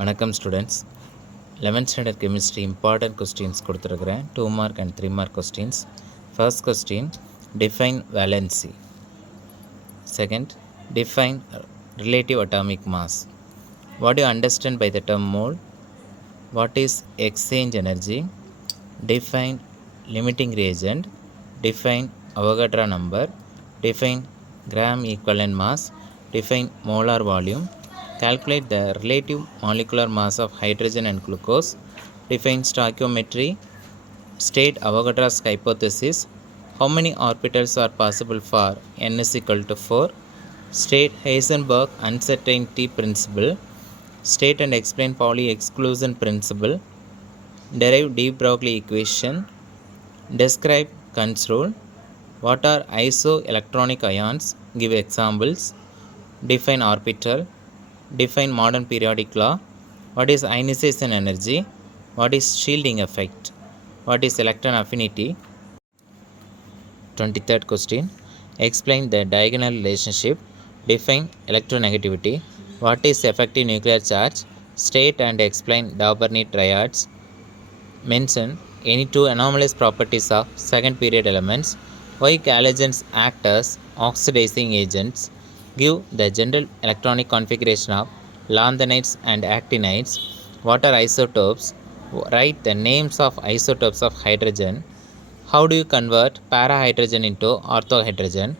வணக்கம் students. 11th standard chemistry important questions கொடுத்துருக்குறேன். 2 mark and 3 mark questions. First question, define valency. Second, define relative atomic mass. What do you understand by the term mole? What is exchange energy? Define limiting reagent. Define Avogadro number. Define gram equivalent mass. Define molar volume. Calculate the relative molecular mass of hydrogen and glucose. Define stoichiometry. State Avogadro's hypothesis. How many orbitals are possible for n is equal to 4? State Heisenberg uncertainty principle. State and explain Pauli exclusion principle. Derive de Broglie equation. Describe Kunz rule. What are isoelectronic ions? Give examples. Define orbital. Define modern periodic law. What is ionization energy? What is shielding effect? What is electron affinity? 23rd question. Explain the diagonal relationship. Define electronegativity. What is effective nuclear charge? State and explain Dauberny triads. Mention any two anomalous properties of second period elements. Why halogens act as oxidizing agents. Give the general electronic configuration of lanthanides and actinides. What are isotopes? Write the names of isotopes of hydrogen. How do you convert parahydrogen into orthohydrogen?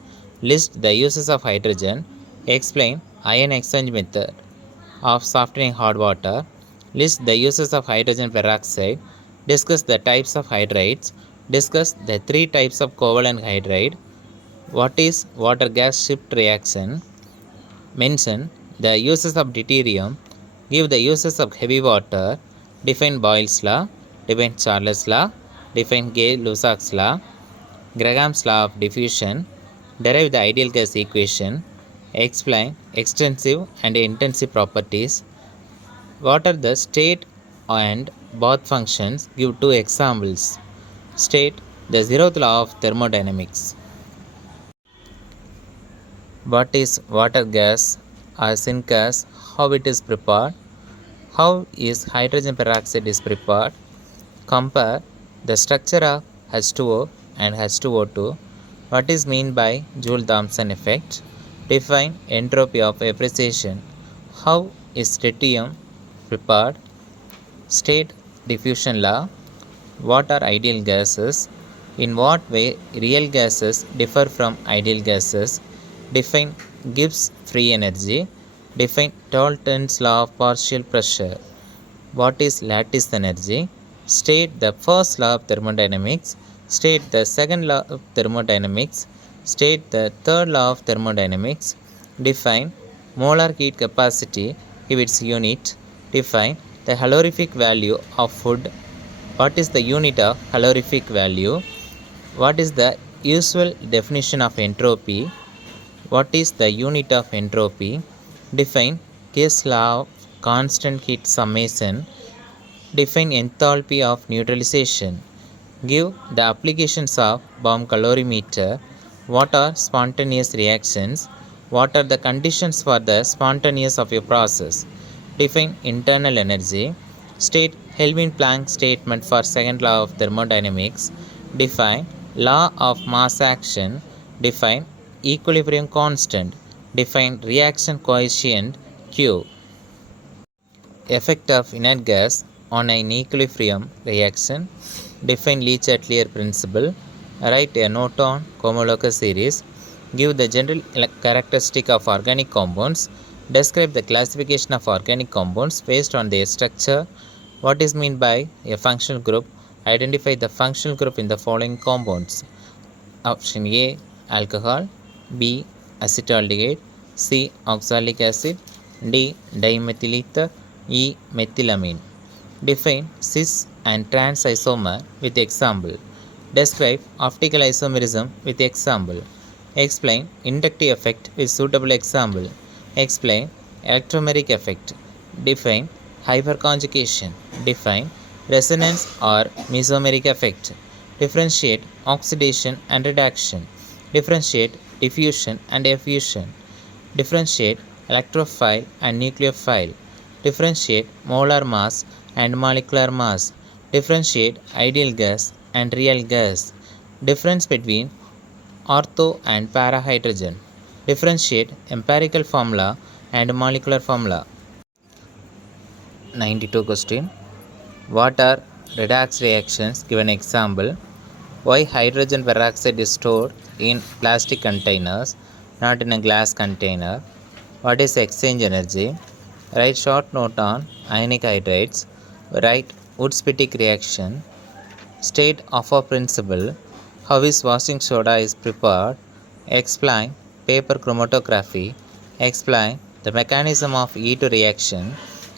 List the uses of hydrogen. Explain ion exchange method of softening hot water. List the uses of hydrogen peroxide. Discuss the types of hydrides. Discuss the three types of covalent hydride. What is water gas shift reaction? Mention the uses of deuterium. Give the uses of heavy water. Define Boyle's law. Define Charles' law. Define Gay-Lussac's law. Graham's law of diffusion. Derive the ideal gas equation. Explain extensive and intensive properties. What are the state and bath functions? Give two examples. State the zeroth law of thermodynamics. What is water gas or syngas? How it is prepared? How is hydrogen peroxide is prepared? Compare the structure of H2O and H2O2. What is mean by Joule-Thomson effect? Define entropy of appreciation. How is tritium prepared? State diffusion law. What are ideal gases? In what way real gases differ from ideal gases? Define Gibbs free energy. Define Dalton's law of partial pressure. What is lattice energy? State the first law of thermodynamics. State the second law of thermodynamics. State the third law of thermodynamics. Define molar heat capacity. Give its unit. Define the calorific value of food. What is the unit of calorific value? What is the usual definition of entropy? What is the unit of entropy? Define Case law of constant heat summation. Define enthalpy of neutralization. Give the applications of bomb calorimeter. What are spontaneous reactions? What are the conditions for the spontaneous of a process? Define internal energy. State Kelvin-Planck statement for second law of thermodynamics. Define law of mass action. Define equilibrium constant. Define reaction coefficient Q. Effect of inert gas on an equilibrium reaction. Define Le Chatelier principle. Write a note on homologous series. Give the general characteristic of organic compounds. Describe the classification of organic compounds based on their structure. What is meant by a functional group? Identify the functional group in the following compounds. Option A alcohol, B acetaldehyde, C oxalic acid, D dimethyl ether, E methylamine. Define cis and trans isomer with example. Describe optical isomerism with example. Explain inductive effect with suitable example. Explain electromeric effect. Define hyperconjugation. Define resonance or mesomeric effect. Differentiate oxidation and reduction. Differentiate diffusion and effusion. Differentiate electrophile and nucleophile. Differentiate molar mass and molecular mass. Differentiate ideal gas and real gas. Difference between ortho and para hydrogen. Differentiate empirical formula and molecular formula. 92 question. What are redox reactions? Give an example. Why hydrogen peroxide is stored in plastic containers, not in a glass container? What is exchange energy? Write short note on ionic hydrates. Write Wood-Spittig reaction. State of a principle. How is washing soda is prepared? Explain paper chromatography. Explain the mechanism of E2 reaction.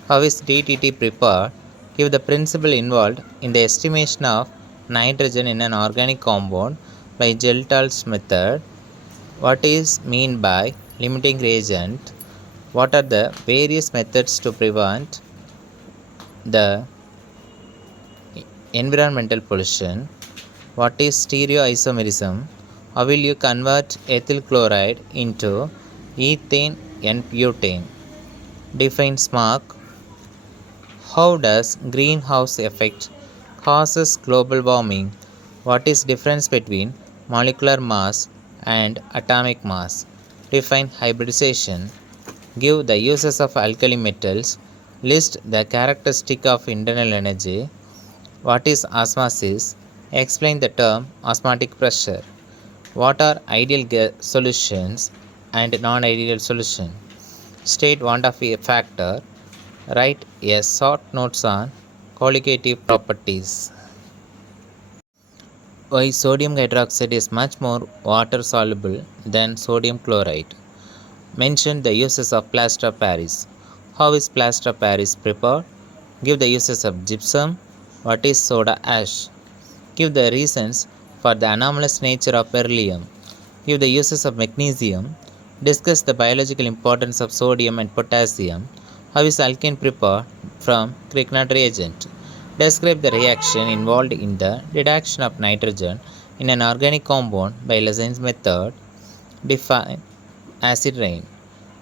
How is DTT prepared? Give the principle involved in the estimation of nitrogen in an organic compound by Geltall's method. What is mean by limiting reagent? What are the various methods to prevent the environmental pollution? What is stereoisomerism? How will you convert ethyl chloride into ethane and butane? Define smog. How does greenhouse effect causes global warming? What is difference between molecular mass and atomic mass? Define hybridization. Give the uses of alkali metals. List the characteristic of internal energy. What is osmosis? Explain the term osmotic pressure. What are ideal solutions and non-ideal solution? State one of a factor. Write a short notes on colligative properties. Why sodium hydroxide is much more water soluble than sodium chloride? Mention the uses of plaster of Paris. How is plaster of Paris prepared? Give the uses of gypsum. What is soda ash? Give the reasons for the anomalous nature of beryllium. Give the uses of magnesium. Discuss the biological importance of sodium and potassium. How is alkane prepared from Grignard reagent? Describe the reaction involved in the reduction of nitrogen in an organic compound by Lassaine's method. Define acid rain.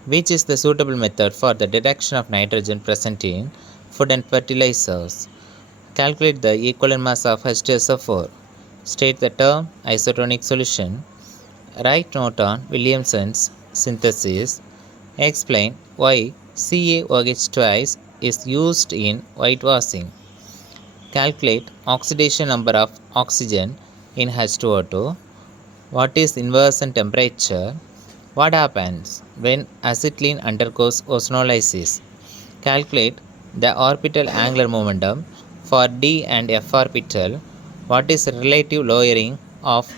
Which is the suitable method for the detection of nitrogen present in food and fertilizers? Calculate the equivalent mass of H2SO4. State the term isotonic solution. Write note on Williamson's synthesis. Explain why CaOH twice is used in whitewashing. Calculate oxidation number of oxygen in H2O2. What is inversion temperature? What happens when acetylene undergoes ozonolysis? Calculate the orbital angular momentum for d and f orbital. What is relative lowering of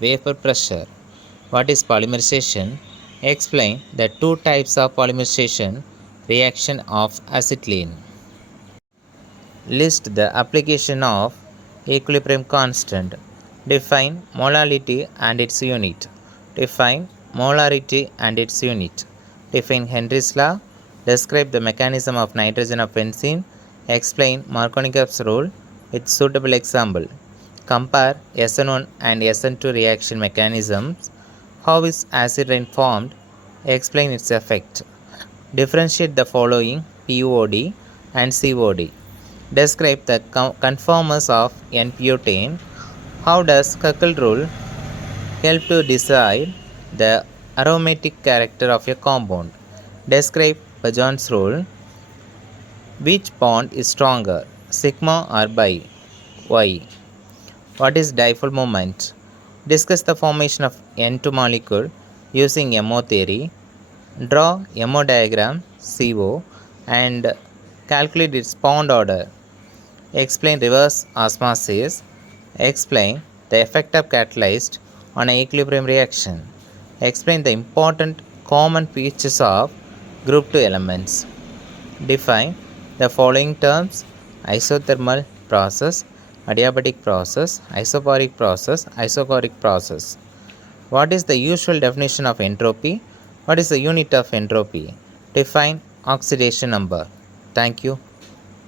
vapor pressure? What is polymerization? Explain the two types of polymerization reaction of acetylene. List the application of equilibrium constant. Define molality and its unit. Define molarity and its unit. Define Henry's law. Describe the mechanism of nitrogen of benzene. Explain Markovnikov's rule with suitable example. Compare SN1 and SN2 reaction mechanisms. How is acid rain formed? Explain its effect. Differentiate the following POD and COD. Describe the conformers of N-butane. How does Kuckel rule help to decide the aromatic character of a compound? Describe Pajon's rule. Which bond is stronger, sigma or bi? Why? What is dipole moment? Discuss the formation of N2 molecule using MO theory. Draw MO diagram CO and calculate its bond order. Explain reverse osmosis. Explain the effect of catalyst on an equilibrium reaction. Explain the important common features of group 2 elements. Define the following terms: isothermal process, adiabatic process, isobaric process, isochoric process. What is the usual definition of entropy? What is the unit of entropy? Define oxidation number. Thank you.